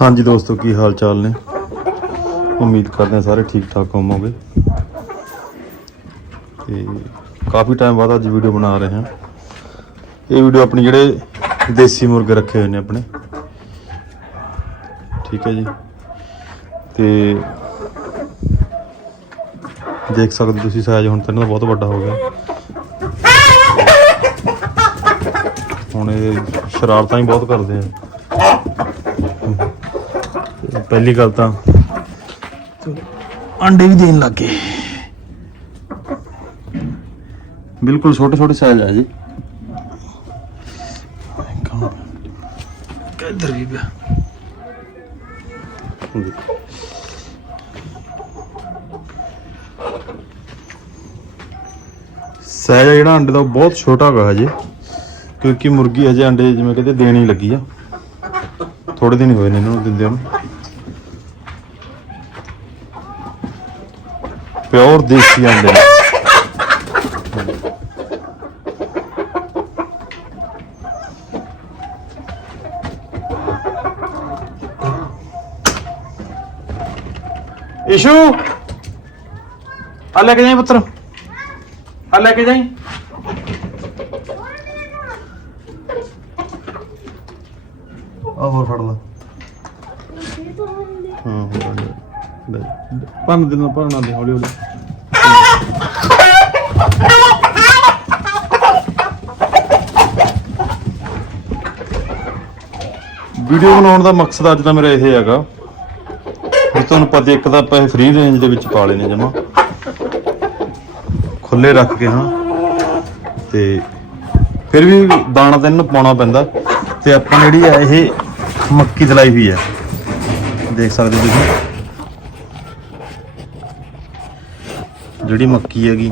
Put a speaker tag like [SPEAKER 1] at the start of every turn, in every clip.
[SPEAKER 1] ਹਾਂਜੀ ਦੋਸਤੋ, ਕੀ ਹਾਲ ਚਾਲ ਨੇ? ਉਮੀਦ ਕਰਦੇ ਹਾਂ ਸਾਰੇ ਠੀਕ ਠਾਕ ਹੋਵੋਗੇ। ਤੇ ਕਾਫੀ ਟਾਈਮ ਬਾਅਦ ਅੱਜ ਵੀਡੀਓ ਬਣਾ ਰਹੇ ਹਾਂ। ਇਹ ਵੀਡੀਓ ਆਪਣੀ ਜਿਹੜੇ ਦੇਸੀ ਮੁਰਗੇ ਰੱਖੇ ਹੋਏ ਨੇ ਆਪਣੇ। ਠੀਕ ਹੈ ਜੀ। ਤੇ ਦੇਖ ਸਕਦੇ ਹੋ ਤੁਸੀਂ ਸਾਈਜ਼ ਹੁਣ ਤਾਂ ਇਹਨਾਂ ਦਾ ਬਹੁਤ ਵੱਡਾ ਹੋ ਗਿਆ। ਹੁਣ ਇਹ ਸ਼ਰਾਰਤਾਂ ਹੀ ਬਹੁਤ ਕਰਦੇ ਆ। ਪਹਿਲੀ ਗੱਲ ਤਾਂ ਅੰਡੇ ਵੀ ਦੇਣ ਲੱਗੇ ਬਿਲਕੁਲ ਛੋਟੇ ਛੋਟੇ ਸਾਈਜ਼ ਆ ਜੀ। ਕਿੱਧਰ ਵੀ ਪਿਆ। ਸਾਈਜ਼ ਆ ਜਿਹੜਾ ਅੰਡੇ ਦਾ ਉਹ ਬਹੁਤ ਛੋਟਾ ਹੈਗਾ ਹਜੇ ਕਿਉਂਕਿ ਮੁਰਗੀ ਹਜੇ ਅੰਡੇ ਜਿਵੇਂ ਕਹਿੰਦੇ ਦੇਣ ਹੀ ਲੱਗੀ ਆ। ਥੋੜੇ ਦਿਨ ਹੋਏ ਨੇ ਇਹਨਾਂ ਨੂੰ ਦਿੰਦੇ ਨੂੰ। ਪਿਓਰ ਦੇਸੀ ਅੰਡੇ ਇਸ਼ੂ ਆ ਲੈ ਕੇ ਜਾਈ ਪੁੱਤਰ। ਆ ਲੈ ਕੇ ਜਾਈ। ਆ ਹੋਰ ਫੜ ਲਾ। ਲੈ ਪੰਨ ਦਿਨ ਪੜਨਾ ਦੇ ਹੌਲੀ ਹੌਲੀ। ਵੀਡੀਓ ਬਣਾਉਣ ਦਾ ਮਕਸਦ ਅੱਜ ਦਾ ਮੇਰਾ ਇਹ ਹੈਗਾ ਵੀ ਤੁਹਾਨੂੰ ਪਤਾ ਇੱਕ ਤਾਂ ਆਪਾਂ ਫ੍ਰੀ ਰੇਂਜ ਦੇ ਵਿੱਚ ਪਾਲੇ ਨੇ ਜਮਾ। ਖੁੱਲੇ ਰੱਖ ਕੇ ਹਾਂ। ਤੇ ਫਿਰ ਵੀ ਦਾਣਾ ਤਾਂ ਇਹਨੂੰ ਪਾਉਣਾ ਪੈਂਦਾ। ਤੇ ਆਪਾਂ ਜਿਹੜੀ ਆ ਇਹ ਮੱਕੀ ਦਲਾਈ ਹੋਈ ਹੈ ਦੇਖ ਸਕਦੇ ਹੋ ਤੁਸੀਂ। ਜਿਹੜੀ ਮੱਕੀ ਹੈਗੀ,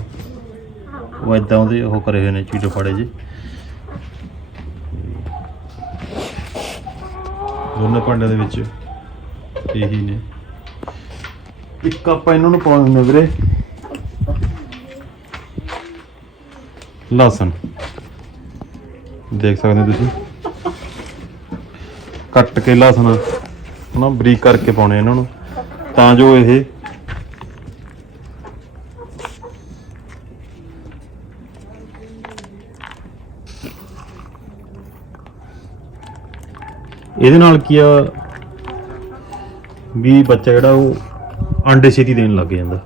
[SPEAKER 1] ਉਹ ਇਦਾਂ ਉਹਦੇ ਉਹ ਕਰੇ ਹੋਏ ਨੇ ਚੀਟੋ ਫਾੜੇ ਜੇ। ਦੋਨਾਂ ਭਾਂਡਿਆਂ ਦੇ ਵਿੱਚ ਇਹੀ ਨੇ। ਇੱਕ ਆਪਾਂ ਇਹਨਾਂ ਨੂੰ ਪਾਉਣੇ ਨੇ ਵੀਰੇ। ਲਸਣ। ਦੇਖ ਸਕਦੇ ਤੁਸੀਂ। ਕੱਟ ਕੇ ਲਸਣ ਨਾ ਬਰੀਕ ਕਰਕੇ ਪਾਉਣੇ ਇਹਨਾਂ ਨੂੰ। ਤਾਂ ਜੋ ਇਹ ਇਹਦੇ ਨਾਲ ਕੀ ਆ? ਵੀ ਬੱਚਾ ਜਿਹੜਾ ਉਹ ਆਂਡੇ ਛੇਤੀ ਦੇਣ ਲੱਗ ਜਾਂਦਾ।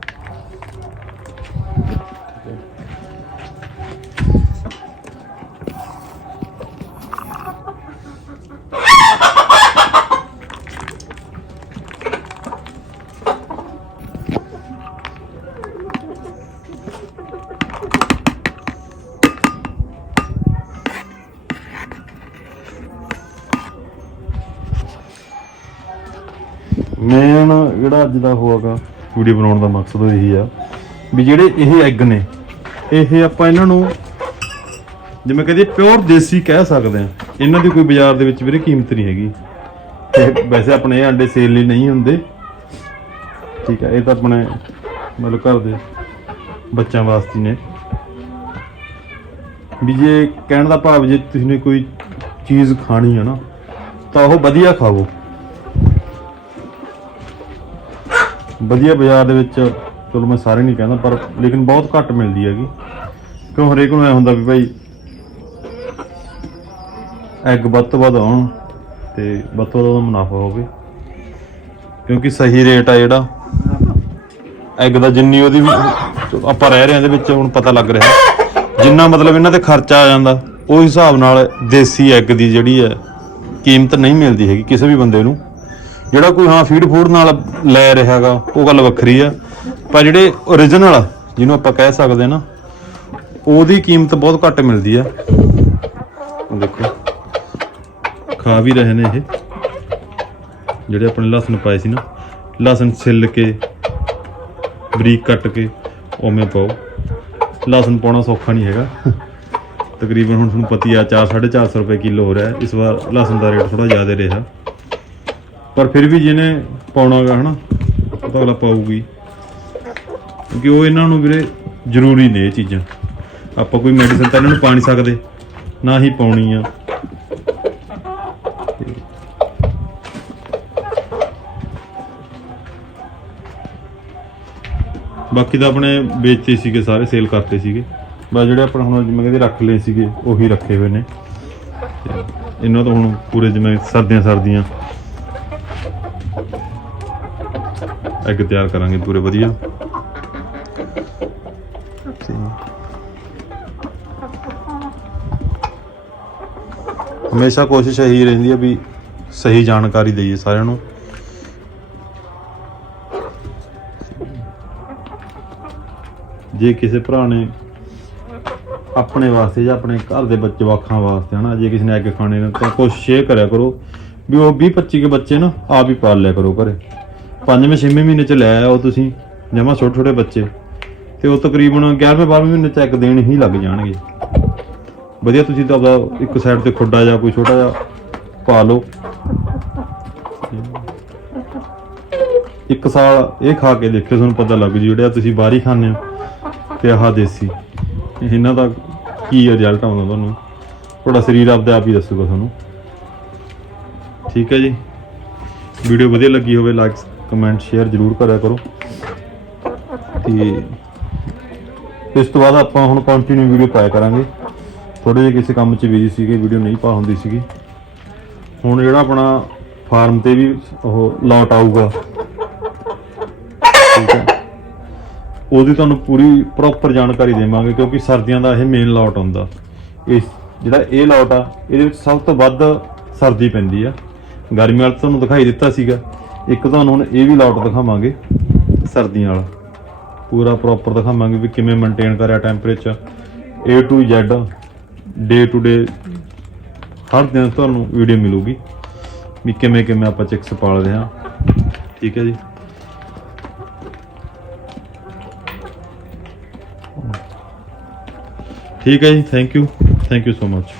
[SPEAKER 1] ਮੇਨ ਜਿਹੜਾ ਅੱਜ ਦਾ ਹੋਗਾ, ਵੀਡੀਓ ਬਣਾਉਣ ਦਾ ਮਕਸਦ ਉਹ ਇਹੀ ਆ ਵੀ ਜਿਹੜੇ ਇਹ ਐਗ ਨੇ, ਇਹ ਆਪਾਂ ਇਹਨਾਂ ਨੂੰ ਜਿਵੇਂ ਕਹਦੇ ਪਿਓਰ ਦੇਸੀ ਕਹਿ ਸਕਦੇ ਆ। ਇਹਨਾਂ ਦੀ ਕੋਈ ਬਾਜ਼ਾਰ ਦੇ ਵਿੱਚ ਵੀਰੇ ਕੀਮਤ ਨਹੀਂ ਹੈਗੀ। ਤੇ ਵੈਸੇ ਆਪਣੇ ਇਹ ਅੰਡੇ ਸੇਲ ਲਈ ਨਹੀਂ ਹੁੰਦੇ। ਠੀਕ ਹੈ ਇਹ ਤਾਂ ਆਪਣੇ ਮਤਲਬ ਘਰ ਦੇ ਬੱਚਿਆਂ ਵਾਸਤੇ ਨੇ। ਵੀ ਜੇ ਕਹਿਣ ਦਾ ਭਾਵ ਜੇ ਤੁਸੀਂ ਨੇ ਕੋਈ ਚੀਜ਼ ਖਾਣੀ ਹੈ ਨਾ, ਤਾਂ ਉਹ ਵਧੀਆ ਖਾਵੋ। ਵਧੀਆ ਬਾਜ਼ਾਰ ਦੇ ਵਿੱਚ, ਚਲੋ ਮੈਂ ਸਾਰੇ ਨਹੀਂ ਕਹਿੰਦਾ, ਪਰ ਲੇਕਿਨ ਬਹੁਤ ਘੱਟ ਮਿਲਦੀ ਹੈਗੀ। ਕਿਉਂ ਹਰੇਕ ਨੂੰ ਐ ਹੁੰਦਾ ਵੀ ਭਾਈ ਐਗ ਵੱਧ ਤੋਂ ਵੱਧ ਆਉਣ ਤੇ ਵੱਧ ਤੋਂ ਵੱਧ ਮੁਨਾਫਾ ਹੋਵੇ। ਕਿਉਂਕਿ ਸਹੀ ਰੇਟ ਆ ਜਿਹੜਾ। ਐਗ ਦਾ ਜਿੰਨੀ ਉਹਦੀ ਆਪਾਂ ਰਹਿ ਰਹੇ ਹਾਂ ਦੇ ਵਿੱਚ, ਹੁਣ ਪਤਾ ਲੱਗ ਰਿਹਾ। ਜਿੰਨਾ ਮਤਲਬ ਇਹਨਾਂ ਤੇ ਖਰਚਾ ਆ ਜਾਂਦਾ ਉਸ ਹਿਸਾਬ ਨਾਲ ਦੇਸੀ ਐਗ ਦੀ ਜਿਹੜੀ ਹੈ, ਕੀਮਤ ਨਹੀਂ ਮਿਲਦੀ ਹੈਗੀ ਕਿਸੇ ਵੀ ਬੰਦੇ ਨੂੰ। ਜਿਹੜਾ ਕੋਈ ਹਾਂ ਫੀਡ ਫੂਡ ਨਾਲ ਲੈ ਰਿਹਾ ਹੈਗਾ ਉਹ ਗੱਲ ਵੱਖਰੀ ਆ। ਪਰ ਜਿਹੜੇ origignal ਜਿਹਨੂੰ ਆਪਾਂ ਕਹਿ ਸਕਦੇ ਨਾ, ਉਹਦੀ ਕੀਮਤ ਬਹੁਤ ਘੱਟ ਮਿਲਦੀ ਆ। ਦੇਖੋ, ਖਾ ਵੀ ਰਹੇ ਨੇ ਇਹ। ਜਿਹੜੇ ਆਪਣੇ ਲਸਣ ਪਾਏ ਸੀ ਨਾ, ਲਸਣ ਛਿੱਲ ਕੇ, ਬਰੀਕ ਕੱਟ ਕੇ, ਉਵੇਂ ਪਾਓ। ਲਸਣ ਪਾਉਣਾ ਸੌਖਾ ਨਹੀਂ ਹੈਗਾ। ਤਕਰੀਬਨ ਹੁਣ ਤੁਹਾਨੂੰ ਪਤੀ ਆ 4 450 ਰੁਪਏ ਕਿਲੋ ਹੋ ਰਿਹਾ। ਇਸ ਵਾਰ ਲਸਣ ਦਾ ਰੇਟ ਥੋੜਾ ਜ਼ਿਆਦਾ ਰਿਹਾ। ਪਰ ਫਿਰ ਵੀ ਜਿਹਨੇ ਪਾਉਣਾਗਾ ਹਨਾ, ਉਹ ਤਾਂ ਅਗਲਾ ਪਾਊਗੀ। ਕਿਉਂਕਿ ਉਹ ਇਹਨਾਂ ਨੂੰ ਵੀਰੇ ਜ਼ਰੂਰੀ ਨੇ ਇਹ ਚੀਜ਼ਾਂ। ਆਪਾਂ ਕੋਈ ਮੈਡੀਸਨ ਤਾਂ ਇਹਨਾਂ ਨੂੰ ਪਾ ਨਹੀਂ ਸਕਦੇ, ਨਾ ਹੀ ਪਾਉਣੀ ਆ ਬਾਕੀ ਤਾਂ ਆਪਣੇ ਵੇਚਤੇ ਸੀਗੇ, ਸਾਰੇ ਸੇਲ ਕਰਤੇ ਸੀਗੇ। ਬਸ ਜਿਹੜੇ ਆਪਾਂ ਹੁਣ ਜਿਵੇਂ ਕਹਿੰਦੇ ਰੱਖ ਲਏ ਸੀਗੇ, ਉਹੀ ਰੱਖੇ ਹੋਏ ਨੇ। ਇਹਨਾਂ ਤੋਂ ਹੁਣ ਪੂਰੇ ਜਿਵੇਂ ਸਰਦੀਆਂ ਸਰਦੀਆਂ ਐਗ ਤਿਆਰ ਕਰਾਂਗੇ ਪੂਰੇ ਵਧੀਆ। ਤੇ ਹਮੇਸ਼ਾ ਕੋਸ਼ਿਸ਼ ਇਹੀ ਰਹਿੰਦੀ ਹੈ ਵੀ ਸਹੀ ਜਾਣਕਾਰੀ ਦਈਏ ਸਾਰਿਆਂ ਨੂੰ। ਜੇ ਕਿਸੇ ਭਰਾ ਨੇ ਆਪਣੇ ਵਾਸਤੇ ਜਾਂ ਆਪਣੇ ਘਰ ਦੇ ਬੱਚੇ ਵਾਖਾਂ ਵਾਸਤੇ ਹਨਾ, ਜੇ ਕਿਸੇ ਨੇ ਐਗ ਖਾਣੇ ਨੇ ਤਾਂ ਕੋਸ਼ਿਸ਼ ਇਹ ਕਰਿਆ ਕਰੋ ਵੀ ਉਹ 20 25 ਕੇ ਬੱਚੇ ਨਾ ਆਪ ਹੀ ਪਾਲ ਲਿਆ ਕਰੋ ਘਰੇ। ਪੰਜਵੇਂ, ਛੇਵੇਂ ਮਹੀਨੇ ਚ ਲੈ ਆਓ ਤੁਸੀਂ, ਜਮਾ ਛੋਟੇ ਛੋਟੇ ਬੱਚੇ। ਤੇ ਉਹ ਤਕਰੀਬਨ 11ਵੇਂ 12ਵੇਂ ਮਹੀਨੇ ਚ ਇੱਕ ਦਿਨ ਹੀ ਲੱਗ ਜਾਣਗੇ। ਵਧੀਆ, ਤੁਸੀਂ ਤਾਂ ਆਪਦਾ ਇੱਕ ਸਾਈਡ ਤੇ ਖੁੱਡਾ ਜਾਂ ਕੋਈ ਛੋਟਾ ਜਿਹਾ ਪਾ ਲਓ। ਇੱਕ ਸਾਲ ਇਹ ਖਾ ਕੇ ਦੇਖਿਓ, ਤੁਹਾਨੂੰ ਪਤਾ ਲੱਗ ਜੂ ਜਿਹੜਾ ਤੁਸੀਂ ਬਾਹਰੀ ਖਾਂਦੇ ਹੋ ਤੇ ਆਹ ਦੇਸੀ। ਇਹਨਾਂ ਦਾ ਕੀ ਰਿਜ਼ਲਟ ਆਉਂਦਾ ਤੁਹਾਨੂੰ? ਤੁਹਾਡਾ ਸਰੀਰ ਆਪਦੇ ਆਪ ਹੀ ਦੱਸੂਗਾ ਤੁਹਾਨੂੰ। ਠੀਕ ਹੈ ਜੀ। ਵੀਡੀਓ ਵਧੀਆ ਲੱਗੀ ਹੋਵੇ ਲਾਈਕ ਕਮੈਂਟ ਸ਼ੇਅਰ ਜ਼ਰੂਰ ਕਰਿਆ ਕਰੋ। ਤੇ ਇਸ ਤੋਂ ਬਾਅਦ ਆਪਾਂ ਹੁਣ ਕੰਟੀਨਿਊ ਵੀਡੀਓ ਪਾਇਆ ਕਰਾਂਗੇ। ਥੋੜੇ ਜਿਹੇ ਕਿਸੇ ਕੰਮ 'ਚ ਬਿਜ਼ੀ ਸੀਗੇ ਵੀਡੀਓ ਨਹੀਂ ਪਾ ਹੁੰਦੀ ਸੀਗੀ। ਹੁਣ ਜਿਹੜਾ ਆਪਣਾ ਫਾਰਮ ਤੇ ਵੀ ਉਹ ਲੌਟ ਆਊਗਾ। ਠੀਕ ਹੈ। ਉਹਦੀ ਤੁਹਾਨੂੰ ਪੂਰੀ ਪ੍ਰੋਪਰ ਜਾਣਕਾਰੀ ਦੇਵਾਂਗੇ, ਕਿਉਂਕਿ ਸਰਦੀਆਂ ਦਾ ਇਹ ਮੇਨ ਲੋਟ ਹੁੰਦਾ। ਇਸ ਜਿਹੜਾ ਇਹ ਲੌਟ ਆ, ਇਹਦੇ ਵਿੱਚ ਸਭ ਤੋਂ ਵੱਧ ਸਰਦੀ ਪੈਂਦੀ ਆ। ਗਰਮੀ ਵਾਲਾ ਤੁਹਾਨੂੰ ਦਿਖਾਈ ਦਿੱਤਾ ਸੀਗਾ। ਇੱਕ ਤੁਹਾਨੂੰ ਹੁਣ ਇਹ ਵੀ ਲਾਟ ਦਿਖਾਵਾਂਗੇ, ਸਰਦੀਆਂ ਵਾਲਾ। ਪੂਰਾ ਪ੍ਰੋਪਰ ਦਿਖਾਵਾਂਗੇ ਵੀ ਕਿਵੇਂ ਮੇਨਟੇਨ ਕਰਿਆ temperature A to Z day to day ਹਰ ਦਿਨ ਤੁਹਾਨੂੰ ਵੀਡੀਓ ਮਿਲੂਗੀ ਵੀ ਕਿਵੇਂ ਕਿਵੇਂ ਆਪਾਂ ਚਿਕਸ ਪਾਲ ਰਹੇ ਹਾਂ। ਠੀਕ ਹੈ ਜੀ। ਠੀਕ ਹੈ ਜੀ thank you thank you so much